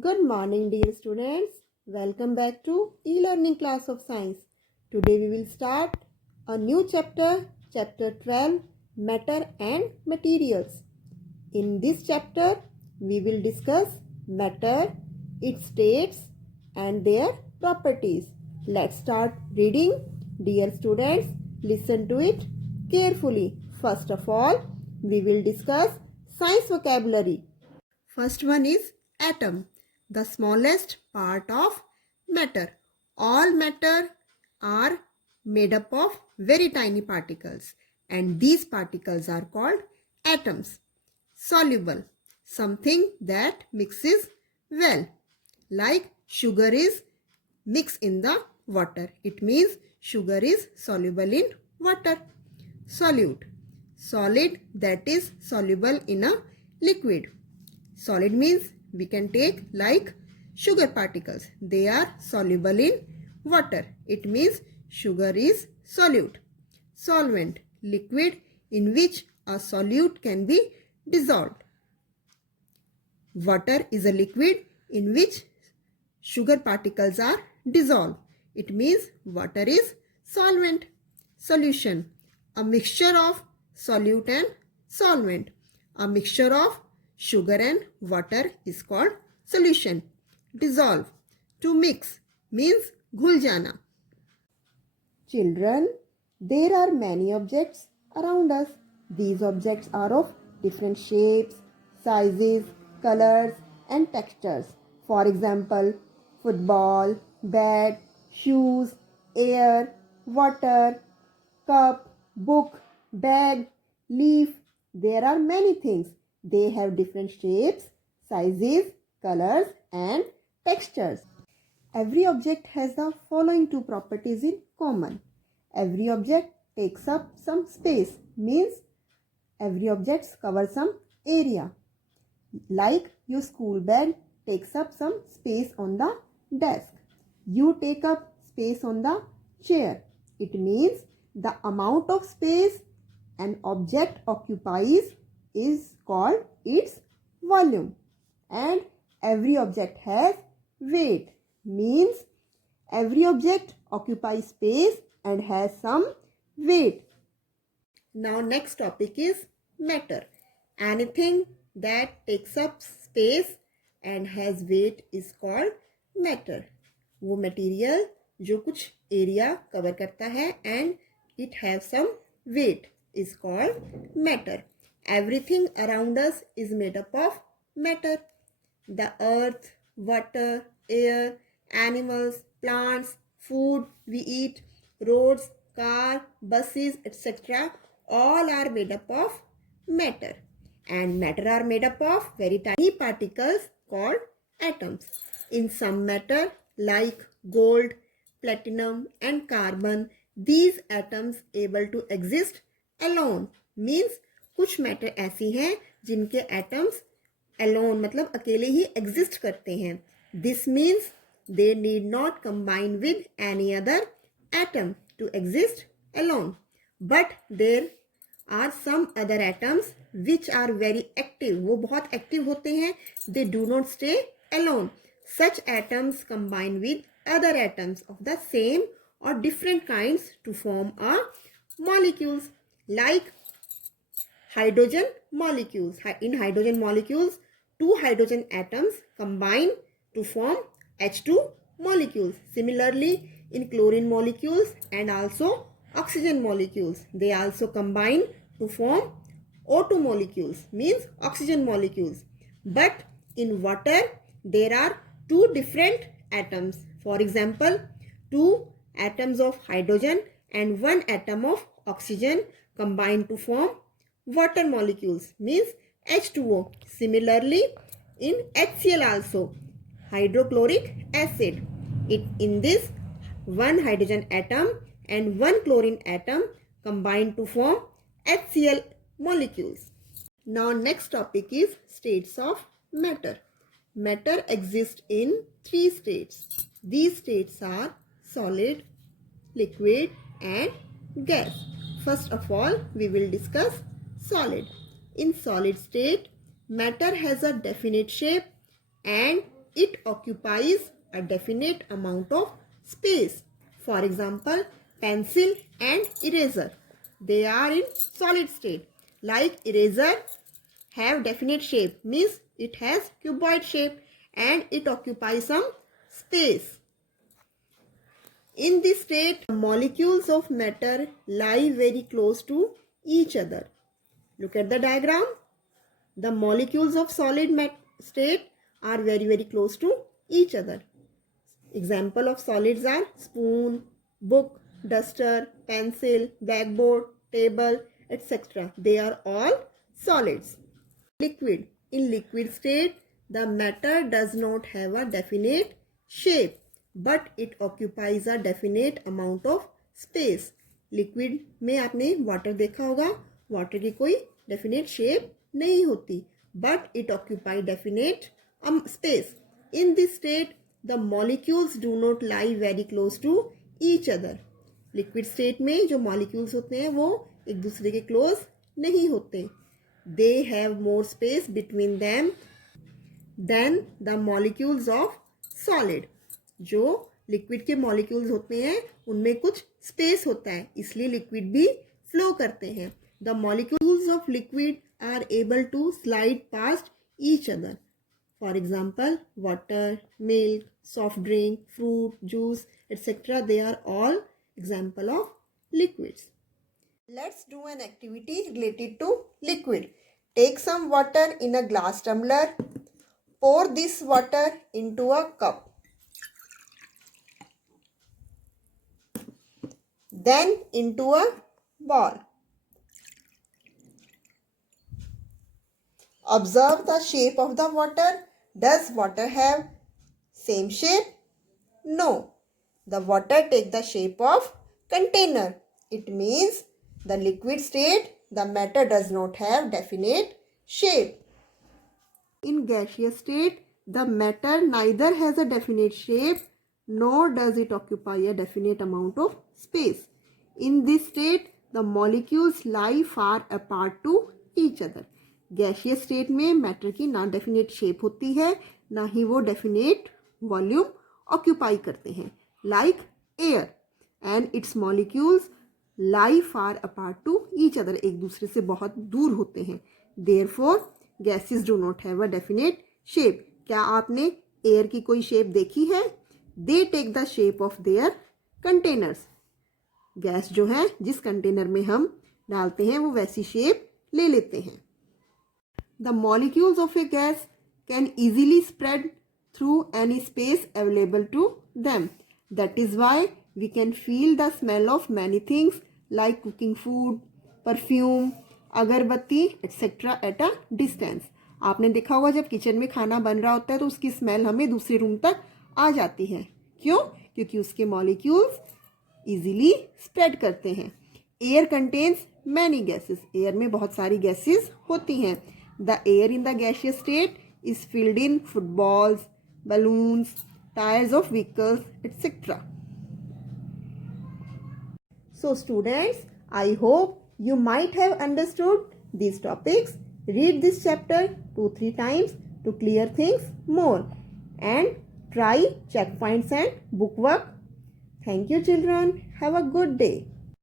Good morning, dear students. Welcome back to e-learning class of science. Today we will start a new chapter, chapter 12, matter and materials. In this chapter, we will discuss matter, its states and their properties. Let's start reading. Dear students, listen to it carefully. First of all, we will discuss science vocabulary. First one is atom, the smallest part of matter. All matter are made up of very tiny particles, and these particles are called atoms. Soluble, something that mixes well, like sugar is mixed in the water. It means sugar is soluble in water. Solute, solid that is soluble in a liquid. Solid means we can take like sugar particles. They are soluble in water. It means sugar is solute. Solvent, liquid in which a solute can be dissolved. Water is a liquid in which sugar particles are dissolved. It means water is solvent. Solution, a mixture of solute and solvent. A mixture of sugar and water is called solution. Dissolve, to mix means घुल जाना. Children, there are many objects around us. These objects are of different shapes, sizes, colors and textures. For example, football, bat, shoes, air, water, cup, book, bag, leaf. There are many things. They have different shapes, sizes, colors and textures. Every object has the following two properties in common. Every object takes up some space, means every object covers some area. Like your school bag takes up some space on the desk. You take up space on the chair. It means the amount of space an object occupies is called its volume. And every object has weight, means every object occupies space and has some weight. Now next topic is matter. Anything that takes up space and has weight is called matter. वो material जो कुछ area cover करता है and it has some weight is called matter. Everything around us is made up of matter. The earth, water, air, animals, plants, food we eat, roads, car, buses, etc. all are made up of matter. And matter are made up of very tiny particles called atoms. In some matter like gold, platinum and carbon, these atoms able to exist alone. Means कुछ matter ऐसी हैं जिनके atoms alone मतलब अकेले ही exist करते हैं. This means they need not combine with any other atom to exist alone. But there are some other atoms which are very active. वो बहुत active होते हैं. They do not stay alone. Such atoms combine with other atoms of the same or different kinds to form a molecules. Like hydrogen molecules. In hydrogen molecules, two hydrogen atoms combine to form H2 molecules. Similarly, in chlorine molecules and also oxygen molecules, they also combine to form O2 molecules, means oxygen molecules. But in water, there are two different atoms. For example, two atoms of hydrogen and one atom of oxygen combine to form water molecules, means H2O. Similarly, in HCl also, hydrochloric acid. In this, one hydrogen atom and one chlorine atom combine to form HCl molecules. Now next topic is states of matter. Matter exists in three states. These states are solid, liquid and gas. First of all, we will discuss solid. In solid state, matter has a definite shape and it it occupies a definite amount of space. For example, pencil and eraser. They are in solid state. Like eraser have definite shape, means it has cuboid shape and it occupies some space. In this state, molecules of matter lie very close to each other. Look at the diagram. The molecules of solid state are very close to each other. Example of solids are spoon, book, duster, pencil, blackboard, table, etc. They are all solids. Liquid. In liquid state, the matter does not have a definite shape, but it occupies a definite amount of space. Liquid में आपने water देखा होगा. Water की कोई definite shape नहीं होती, but it occupies definite space. In this state, the molecules do not lie very close to each other. Liquid state में जो molecules होते हैं वो एक दूसरे के close नहीं होते. They have more space between them than the molecules of solid. जो liquid के molecules होते हैं उनमें कुछ space होता है, इसलिए liquid भी flow करते हैं. The molecules of liquid are able to slide past each other. For example, water, milk, soft drink, fruit, juice, etc. They are all example of liquids. Let's do an activity related to liquid. Take some water in a glass tumbler. Pour this water into a cup. Then into a ball. Observe the shape of the water. Does water have same shape? No. The water take the shape of container. It means the liquid state, the matter does not have definite shape. In gaseous state, the matter neither has a definite shape nor does it occupy a definite amount of space. In this state, the molecules lie far apart to each other. Gaseous state में matter की ना definite shape होती है, ना ही वो definite volume occupy करते हैं, like air, and its molecules lie far apart to each other, एक दूसरे से बहुत दूर होते हैं. Therefore gases do not have a definite shape. क्या आपने एयर की कोई शेप देखी है? They take the shape of their containers. Gas जो है जिस कंटेनर में हम डालते हैं वो वैसी शेप ले लेते हैं. The molecules of a gas can easily spread through any space available to them. That is why we can feel the smell of many things like cooking food, perfume, अगरबत्ती etc. at a distance. आपने देखा होगा जब kitchen में खाना बन रहा होता है तो उसकी स्मेल हमें दूसरे रूम तक आ जाती है. क्यों? क्योंकि उसके मॉलिक्यूल्स इजीली स्प्रेड करते हैं. Air contains many gases. Air में बहुत सारी गैसेस होती हैं. The air in the gaseous state is filled in footballs, balloons, tires of vehicles, etc. So students, I hope you might have understood these topics. Read this chapter 2-3 times to clear things more and try checkpoints and bookwork. Thank you children. Have a good day.